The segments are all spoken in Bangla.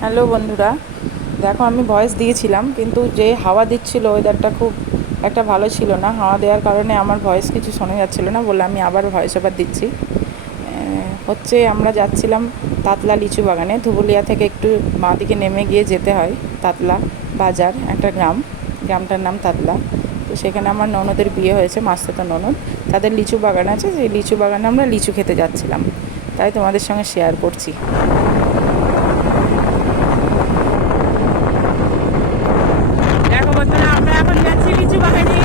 হ্যালো বন্ধুরা, দেখো আমি ভয়েস দিয়েছিলাম কিন্তু যে হাওয়া দিচ্ছিল ওয়েদারটা খুব একটা ভালো ছিল না। হাওয়া দেওয়ার কারণে আমার ভয়েস কিছু শোনা যাচ্ছিলো না বলে আমি আবার ভয়েস ওভার দিচ্ছি। হচ্ছে আমরা যাচ্ছিলাম তাতলা লিচু বাগানে। ধুবুলিয়া থেকে একটু বাঁ দিকে নেমে গিয়ে যেতে হয় তাতলা বাজার, একটা গ্রামটার নাম তাতলা। তো সেখানে আমার ননদের বিয়ে হয়েছে, মাসতুতো ননদ, তাদের লিচু বাগান আছে। সেই লিচু বাগানে আমরা লিচু খেতে যাচ্ছিলাম, তাই তোমাদের সঙ্গে শেয়ার করছি। দেখো বন্ধুরা, আমরা এখন যাচ্ছি লিচু বাগানে।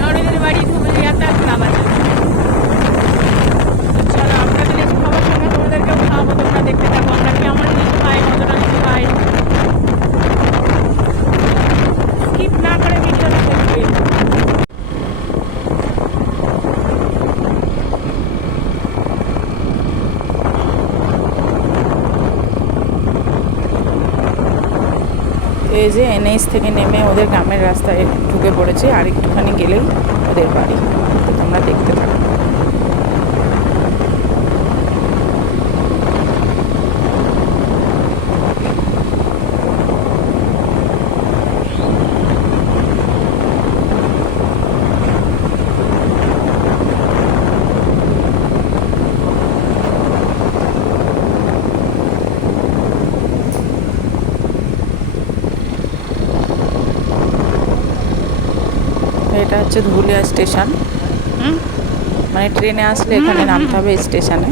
ননদের বাড়ি ধুবুলিয়া তাতলা বাজার। চলো আপনাদের লিচু খাবার সঙ্গে তোমাদেরকেও খাওয়াবো, তোমরা দেখতে থাকো আমরা কেমন লিচু খাই, কতটা লিচু খাই। স্কিপ না করে ভিডিওটা দেখবে। এই যে এনএইচ থেকে নেমে ওদের গ্রামের রাস্তায় ঢুকে পড়েছে, আর একটুখানি গেলেই ওদের বাড়ি। তো তোমরা দেখতে থাকো। এটা হচ্ছে ধুবুলিয়া স্টেশন। মানে ট্রেনে আসলে এখানে নামতে হবে স্টেশনে।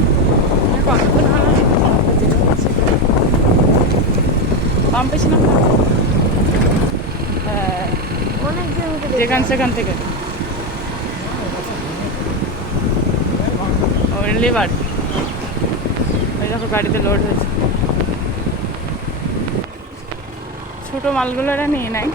সেখান থেকে লেবার ওই দেখো গাড়িতে লোড হয়েছে। ছোটো মালগুলো এরা নিয়ে নেয়।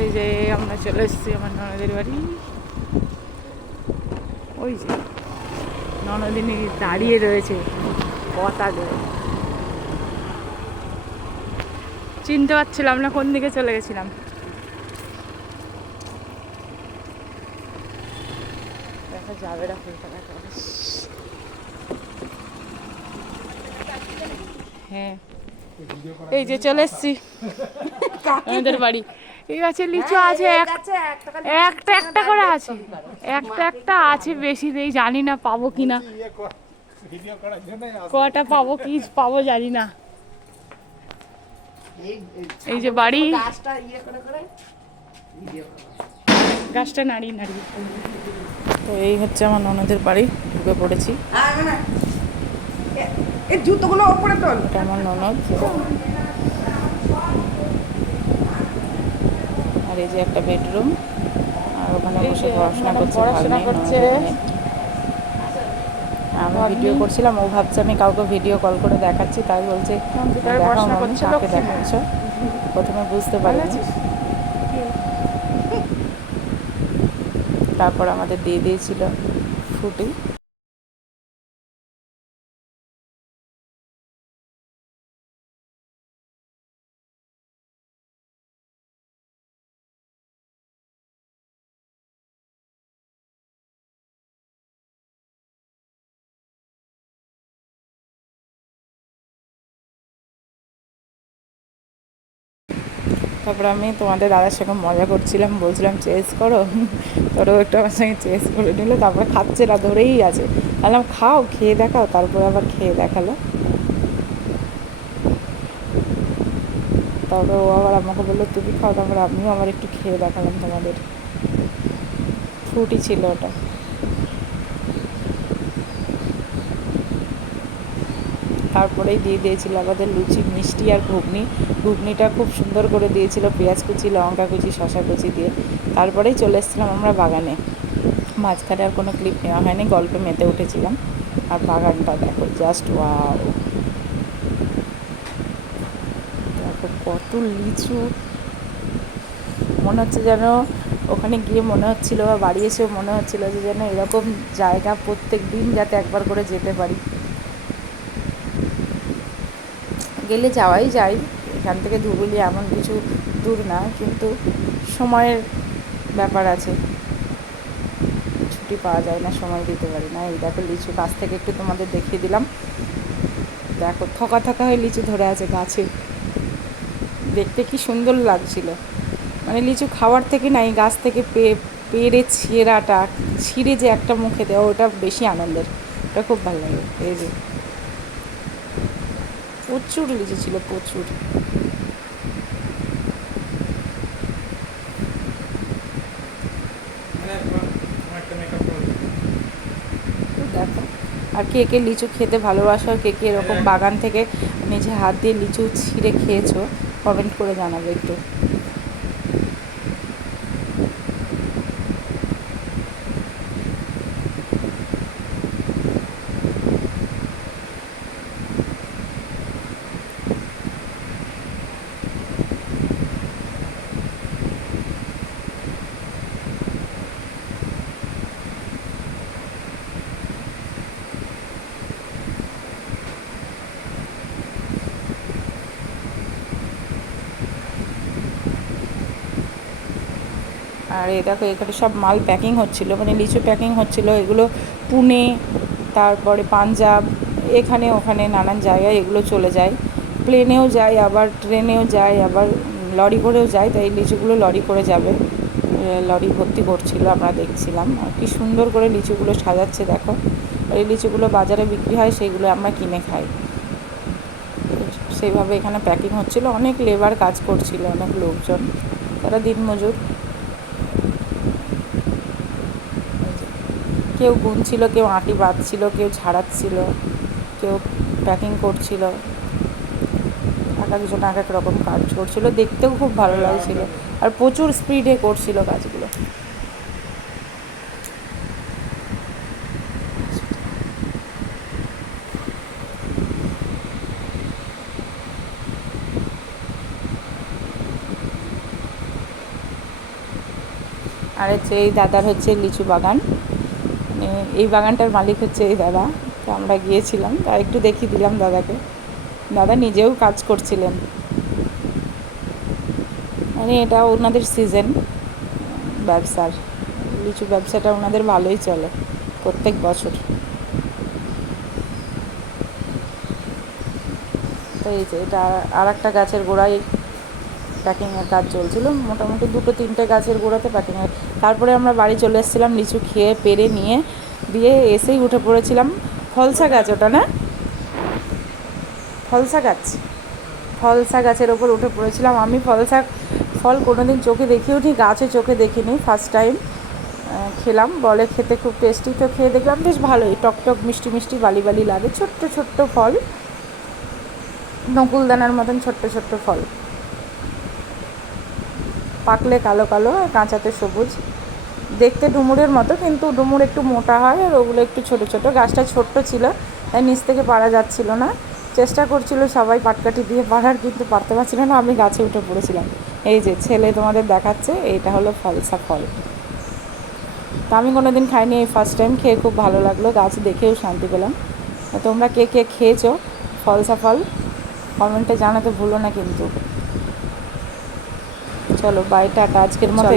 এই যে আমরা চলে এসেছি আমার ননদের বাড়ি। ওই যে ননদিনী দাঁড়িয়ে রয়েছে কথা ধরে। চিনতে পারছিলাম না কোন দিকে চলে গেছিলাম। দেখা যাবে না হ্যাঁ, এই যে চলে এসছি আমাদের বাড়ি। এই গাছে লিচু আছে, একটা একটা করে আছে, একটা আছে, বেশি নেই। জানি না পাবো কিনা, কটা পাবো কি পাবো জানি না। এই যে বাড়ি, গাছটা নাড়িয়ে নাড়িয়ে। তো এই হচ্ছে আমার ননদের বাড়ি, ঢুকে পড়েছি। জুতোগুলো ওপরে তোল। এটা আমার ননদ। আর এই যে একটা বেডরুম, আর ওখানে বসে পড়াশোনা করছে। আমি ভিডিও করছিলাম, ও ভাবছে আমি কাউকে ভিডিও কল করে দেখাচ্ছি, তাই বলছে কাকে দেখাচ্ছ। প্রথমে বুঝতে পারিনি, তারপর আমাদের দিয়ে দিয়েছিল ফ্রুটি। তারপর আমি তোমাদের দাদার সঙ্গে মজা করছিলাম, বলছিলাম চেস করো, তোরও একটু আমার সঙ্গে চেস করে নিল। তারপরে খাচ্ছে না, ধরেই আছে। বললাম খাও, খেয়ে দেখাও। তারপরে আবার খেয়ে দেখালো। তারপরে ও আবার আমাকে বললো তুমি খাও, তারপরে আমিও আবার একটু খেয়ে দেখালাম তোমাদের। ফ্রুটি ছিল ওটা। তারপরেই দিয়ে দিয়েছিল আমাদের লুচি, মিষ্টি আর ঘুগনি। ঘুগনিটা খুব সুন্দর করে দিয়েছিল, পেঁয়াজ কুচি, লঙ্কা কুচি, শশা কুচি দিয়ে। তারপরেই চলে এসেছিলাম আমরা বাগানে। মাঝখানে আর কোনো ক্লিপ নেওয়া হয়নি, গল্পে মেতে উঠেছিলাম। আর বাগানটা দেখো, জাস্ট ওয়াও, দেখো কত লিচু। মনে হচ্ছে যেন ওখানে গিয়ে মনে হচ্ছিলো, বা বাড়ি এসেও মনে হচ্ছিলো যে যেন এরকম জায়গা প্রত্যেক দিন যাতে একবার করে যেতে পারি। গেলে যাওয়াই যায়, এখান থেকে ধুবুলি এমন কিছু দূর না, কিন্তু সময়ের ব্যাপার আছে, ছুটি পাওয়া যায় না, সময় দিতে পারি না। এই দেখো লিচু কাছ থেকে একটু তোমাদের দেখিয়ে দিলাম। দেখো থকা থকা হয়ে লিচু ধরে আছে গাছে, দেখতে কি সুন্দর লাগছিল। মানে লিচু খাওয়ার থেকে নাই, গাছ থেকে পেড়ে ছিঁড়ে যে একটা মুখে দেওয়া, ওটা বেশি আনন্দের, ওটা খুব ভালো লাগে। এই যে প্রচুর লিচু ছিল, প্রচুর। দেখো, আর কে কে লিচু খেতে ভালোবাসো, কে কে এরকম বাগান থেকে নিজে হাত দিয়ে লিচু ছিঁড়ে খেয়েছো, কমেন্ট করে জানাবে একটু। আর এই দেখো এখানে সব মাল প্যাকিং হচ্ছিলো, মানে লিচু প্যাকিং হচ্ছিলো। এগুলো পুনে, তারপরে পাঞ্জাব, এখানে ওখানে নানান জায়গায় এগুলো চলে যায়। প্লেনেও যায়, আবার ট্রেনেও যায়, আবার লরি করেও যায়। তাই লিচুগুলো লরি করে যাবে, লরি ভর্তি করছিল, আমরা দেখছিলাম। আর কি সুন্দর করে লিচুগুলো সাজাচ্ছে দেখো। এই লিচুগুলো বাজারে বিক্রি হয়, সেইগুলো আমরা কিনে খাই। সেইভাবে এখানে প্যাকিং হচ্ছিল, অনেক লেবার কাজ করছিল, অনেক লোকজন, তারা দিনমজুর। কেউ গুনছিল, কেউ আঁটি বাঁধছিল, কেউ ছাড়াচ্ছিল, কেউ প্যাকিং করছিল, এক একজন এক এক রকম কাজ করছিল, দেখতেও খুব ভালো লাগছিল। আর প্রচুর স্পিডে করছিল কাজগুলো। আর হচ্ছে এই দাদার হচ্ছে লিচু বাগান, মানে এই বাগানটার মালিক হচ্ছে এই দাদা। তো আমরা গিয়েছিলাম, তা একটু দেখিয়ে দিলাম দাদাকে। দাদা নিজেও কাজ করছিলেন, মানে এটা ওনাদের সিজন ব্যবসার, লিচু ব্যবসাটা ওনাদের ভালোই চলে প্রত্যেক বছর। তো এই যে এটা আর একটা গাছের গোড়ায় প্যাকিংয়ের কাজ চলছিল, মোটামুটি 2-3টে গাছের গোড়াতে প্যাকিংয়ের। তারপরে আমরা বাড়ি চলে এসেছিলাম লিচু খেয়ে পেরে নিয়ে, দিয়ে এসেই উঠে পড়েছিলাম। ফলসা গাছ ওটা না, ফলসা গাছ, ফলসা গাছের ওপর উঠে পড়েছিলাম। আমি ফল কোনো দিন চোখে দেখি উঠি, গাছে চোখে দেখিনি, ফার্স্ট টাইম খেলাম। বলে খেতে খুব টেস্টি, তো খেয়ে দেখলাম বেশ ভালোই, টকটক মিষ্টি মিষ্টি বালি বালি লাগে। ছোট্ট ছোট্ট ফল, নকুলদানার মতন ছোট্ট ছোট্ট ফল, পাকলে কালো কালো আর কাঁচাতে সবুজ, দেখতে ডুমুরের মতো, কিন্তু ডুমুর একটু মোটা হয় আর ওগুলো একটু ছোটো ছোটো। গাছটা ছোট্ট ছিল, তাই নিচ থেকে পারা যাচ্ছিল না। চেষ্টা করছিল সবাই পাটকাঠি দিয়ে পাড়ার, কিন্তু পারতে পারছিল না। আমি গাছে উঠে পড়েছিলাম। এই যে ছেলে তোমাদের দেখাচ্ছে, এইটা হলো ফলসা ফল। তা আমি কোনো দিন খাইনি, এই ফার্স্ট টাইম খেয়ে খুব ভালো লাগলো, গাছ দেখেও শান্তি পেলাম। তোমরা কে কে খেয়েছো ফলসা ফল, কমেন্টে জানাতে ভুলো না কিন্তু। চলো বাই, টাটা আজকের মতো।